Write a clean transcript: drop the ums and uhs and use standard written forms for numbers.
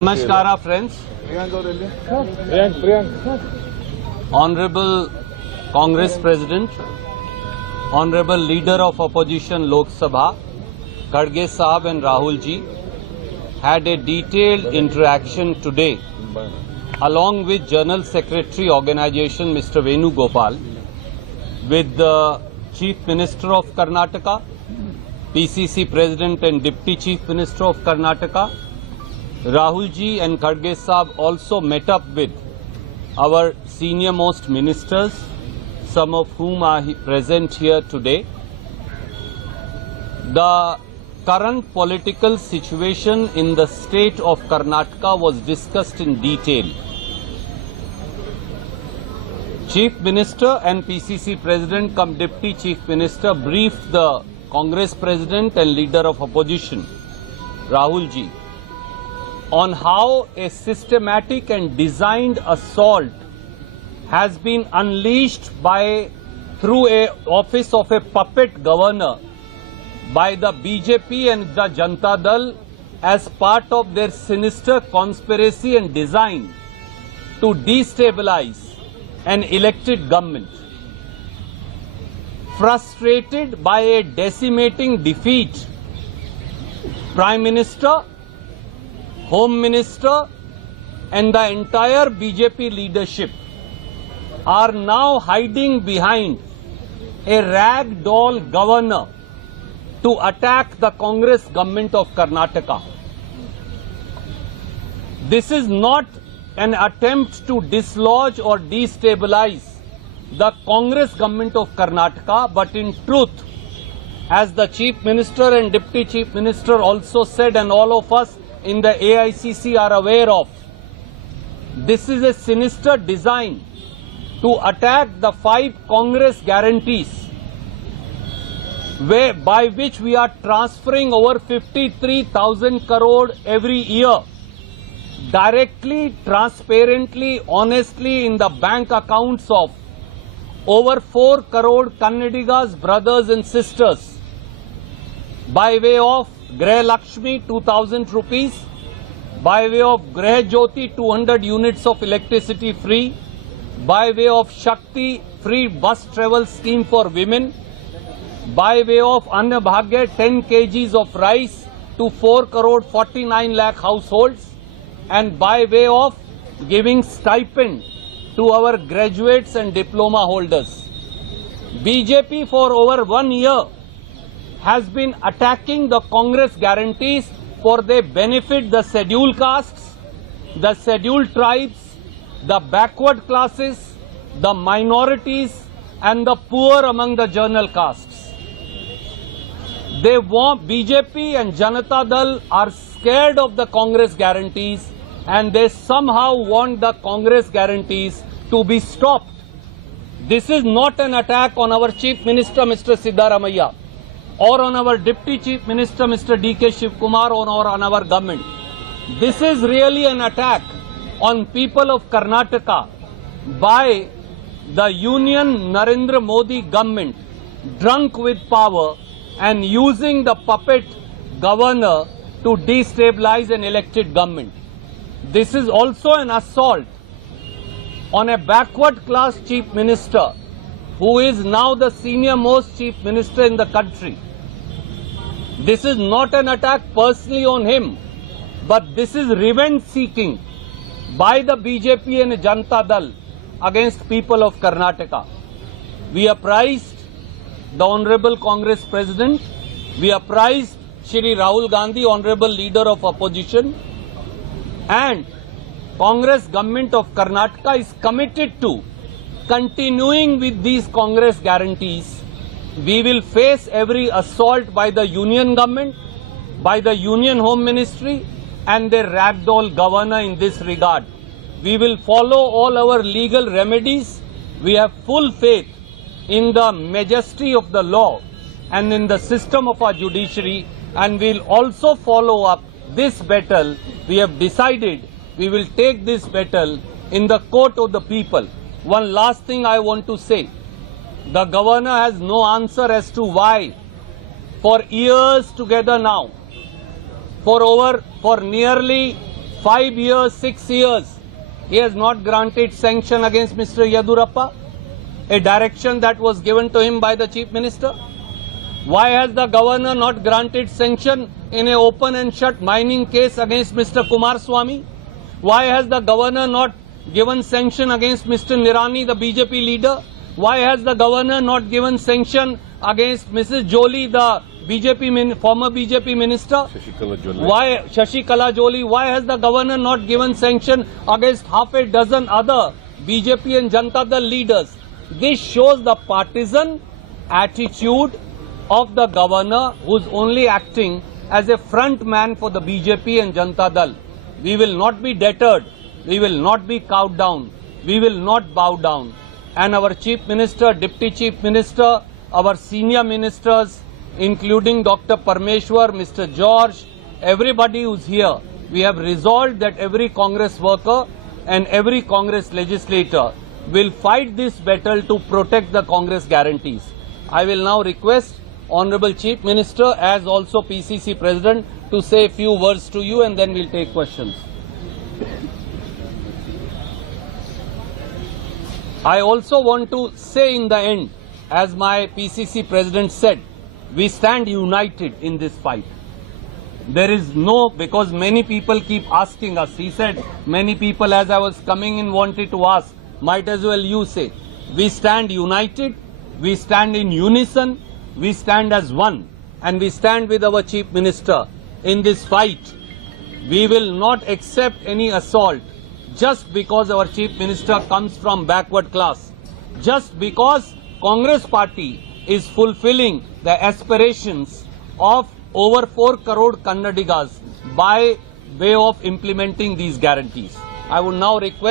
Namaskara friends. Honorable Congress President, Honorable Leader of Opposition Lok Sabha, Kharge Sahab and Rahul ji had a detailed interaction today along with General Secretary Organization Mr. Venu Gopal with the Chief Minister of Karnataka, PCC President and Deputy Chief Minister of Karnataka. Rahul ji and Kharge Sahab also met up with our senior most ministers, some of whom are present here today. The current political situation in the state of Karnataka was discussed in detail. Chief Minister and PCC President cum Deputy Chief Minister briefed the Congress President and Leader of Opposition, Rahul ji, on how a systematic and designed assault has been unleashed through a office of a puppet governor by the BJP and the Janata Dal as part of their sinister conspiracy and design to destabilize an elected government. Frustrated by a decimating defeat, Prime Minister, Home Minister and the entire BJP leadership are now hiding behind a rag doll governor to attack the Congress government of Karnataka. This is not an attempt to dislodge or destabilize the Congress government of Karnataka, but in truth, as the Chief Minister and Deputy Chief Minister also said, and all of us in the AICC are aware of, this is a sinister design to attack the 5 Congress guarantees by which we are transferring over 53,000 crore every year directly, transparently, honestly in the bank accounts of over 4 crore Kannadigas, brothers and sisters, by way of Greh Lakshmi 2,000 rupees, by way of Greh Jyoti 200 units of electricity free, by way of Shakti free bus travel scheme for women, by way of Anna Bhagya 10 kgs of rice to 4 crore 49 lakh households, and by way of giving stipend to our graduates and diploma holders. BJP for over 1 year has been attacking the Congress guarantees for they benefit the scheduled castes, the scheduled tribes, the backward classes, the minorities and the poor among the general castes. They want, BJP and Janata Dal are scared of the Congress guarantees and they somehow want the Congress guarantees to be stopped. This is not an attack on our Chief Minister Mr. Siddaramaiah or on our Deputy Chief Minister Mr. D.K. Shivkumar or on our government. This is really an attack on people of Karnataka by the Union Narendra Modi government, drunk with power and using the puppet governor to destabilize an elected government. This is also an assault on a backward class Chief Minister who is now the senior most Chief Minister in the country. This is not an attack personally on him, but this is revenge seeking by the BJP and Janata Dal against people of Karnataka. We apprised the Honorable Congress President, we apprised Shri Rahul Gandhi, Honorable Leader of Opposition, and Congress government of Karnataka is committed to continuing with these Congress guarantees. We will face every assault by the Union government, by the Union Home Ministry and their ragdoll governor in this regard. We will follow all our legal remedies. We have full faith in the majesty of the law and in the system of our judiciary, and we will also follow up this battle. We have decided we will take this battle in the court of the people. One last thing I want to say. The governor has no answer as to why, for years together now, for nearly 5 years, 6 years, he has not granted sanction against Mr. Yadurappa, a direction that was given to him by the Chief Minister? Why has the governor not granted sanction in an open and shut mining case against Mr. Kumaraswamy? Why has the governor not given sanction against Mr. Nirani, the BJP leader? Why has the governor not given sanction against Mrs. Jolie, the former BJP minister? Why Shashikala Jolie? Why has the governor not given sanction against half a dozen other BJP and Janata Dal leaders? This shows the partisan attitude of the governor, who is only acting as a front man for the BJP and Janata Dal. We will not be deterred. We will not be cowed down. We will not bow down. And our Chief Minister, Deputy Chief Minister, our senior ministers, including Dr. Parmeshwar, Mr. George, everybody who's here, we have resolved that every Congress worker and every Congress legislator will fight this battle to protect the Congress guarantees. I will now request Honorable Chief Minister, as also PCC President, to say a few words to you, and then we'll take questions. I also want to say in the end, as my PCC President said, we stand united in this fight. There is no, because many people keep asking us, he said, many people as I was coming in wanted to ask, might as well you say. We stand united, we stand in unison, we stand as one, and we stand with our Chief Minister in this fight. We will not accept any assault just because our Chief Minister comes from backward class, just because Congress Party is fulfilling the aspirations of over 4 crore Kannadigas by way of implementing these guarantees. I would now request